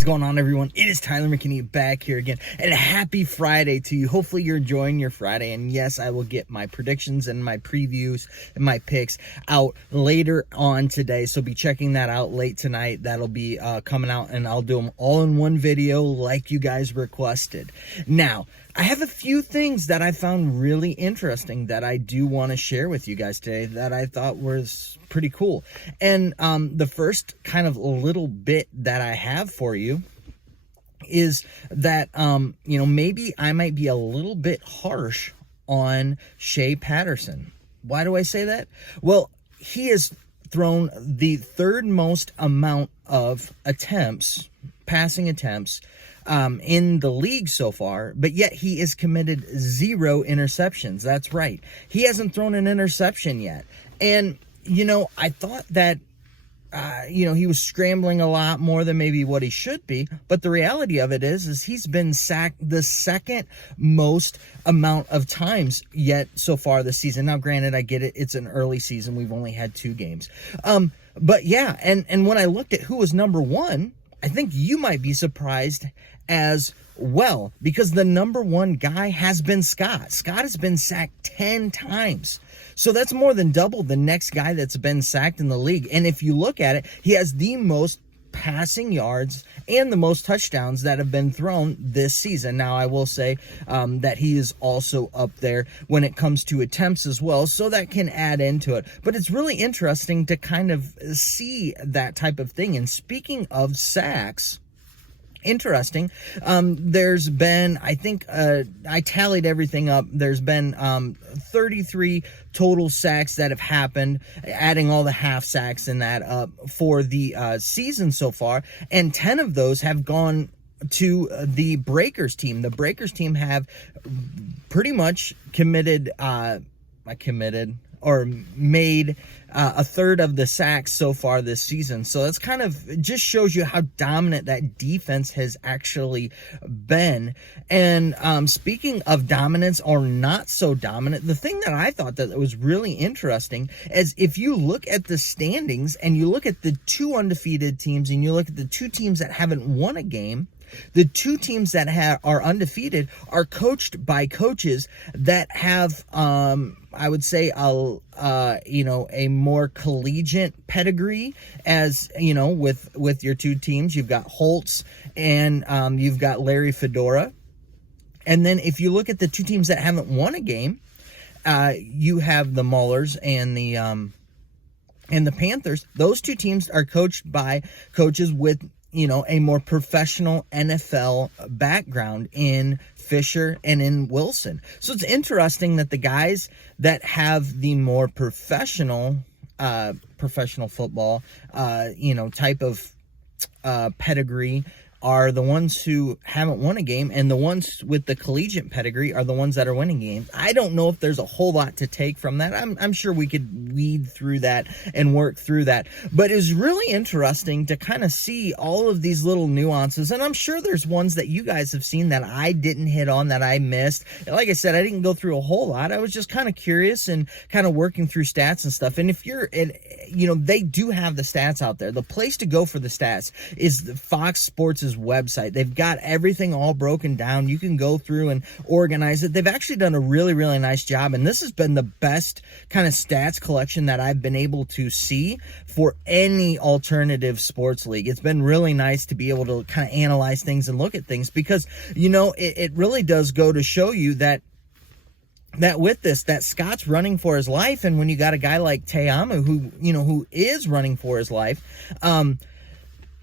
What's going on, everyone? It is Tyler McKinney back here again, and happy Friday to you. Hopefully you're enjoying your Friday, and yes, I will get my predictions and my previews and my picks out later on today, so be checking that out late tonight. That'll be coming out, and I'll do them all in one video like you guys requested. Now, I have a few things that I found really interesting that I do want to share with you guys today that I thought was pretty cool. And the first kind of little bit that I have for you is that, maybe I might be a little bit harsh on Shea Patterson. Why do I say that? Well, he has thrown the third most amount of attempts, passing attempts, in the league so far, but yet he has committed 0 interceptions. That's right. He hasn't thrown an interception yet. And, I thought that, he was scrambling a lot more than maybe what he should be. But the reality of it is he's been sacked the second most amount of times yet so far this season. Now, granted, I get it. It's an early season. We've only had 2 games. But yeah, and when I looked at who was number 1, I think you might be surprised as well, because the number 1 guy has been Scott. Scott has been sacked 10 times. So that's more than double the next guy that's been sacked in the league. And if you look at it, he has the most passing yards and the most touchdowns that have been thrown this season. Now, I will say that he is also up there when it comes to attempts as well, so that can add into it. But it's really interesting to kind of see that type of thing. And speaking of sacks, interesting. There's been, I think, I tallied everything up. There's been 33 total sacks that have happened, adding all the half sacks in that up for the season so far, and 10 of those have gone to the Breakers team. The Breakers team have pretty much made a third of the sacks so far this season. So that's kind of just shows you how dominant that defense has actually been. And speaking of dominance or not so dominant, the thing that I thought that was really interesting is if you look at the standings and you look at the 2 undefeated teams and you look at the 2 teams that haven't won a game, the 2 teams that are undefeated are coached by coaches that have, I would say, a more collegiate pedigree. As you know, with your 2 teams, you've got Holtz and you've got Larry Fedora. And then if you look at the 2 teams that haven't won a game, you have the Maulers and the Panthers. Those 2 teams are coached by coaches with a more professional NFL background in Fisher and in Wilson. So it's interesting that the guys that have the more professional football, type of pedigree are the ones who haven't won a game, and the ones with the collegiate pedigree are the ones that are winning games. I don't know if there's a whole lot to take from that. I'm sure we could weed through that and work through that. But it's really interesting to kind of see all of these little nuances, and I'm sure there's ones that you guys have seen that I didn't hit on, that I missed. And like I said, I didn't go through a whole lot. I was just kind of curious and kind of working through stats and stuff. And if you're, they do have the stats out there. The place to go for the stats is the Fox Sports' website. They've got everything all broken down. You can go through and organize it. They've actually done a really, really nice job, and this has been the best kind of stats collection that I've been able to see for any alternative sports league. It's been really nice to be able to kind of analyze things and look at things, because it really does go to show you that with this, that Scott's running for his life. And when you got a guy like Te'amu who is running for his life,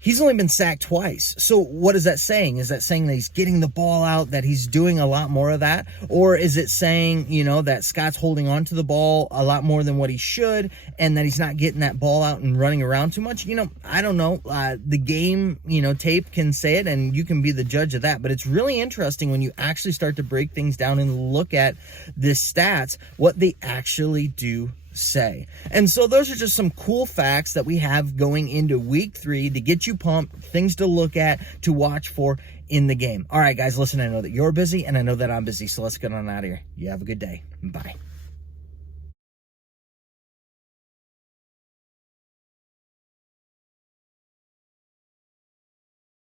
he's only been sacked twice. So what is that saying? Is that saying that he's getting the ball out, that he's doing a lot more of that? Or is it saying, that Scott's holding on to the ball a lot more than what he should, and that he's not getting that ball out and running around too much? I don't know. The game, tape can say it, and you can be the judge of that. But it's really interesting when you actually start to break things down and look at the stats, what they actually do say. And so those are just some cool facts that we have going into week 3 to get you pumped, things to look at, to watch for in the game. All right, guys, listen, I know that you're busy and I know that I'm busy, so let's get on out of here. You have a good day. Bye.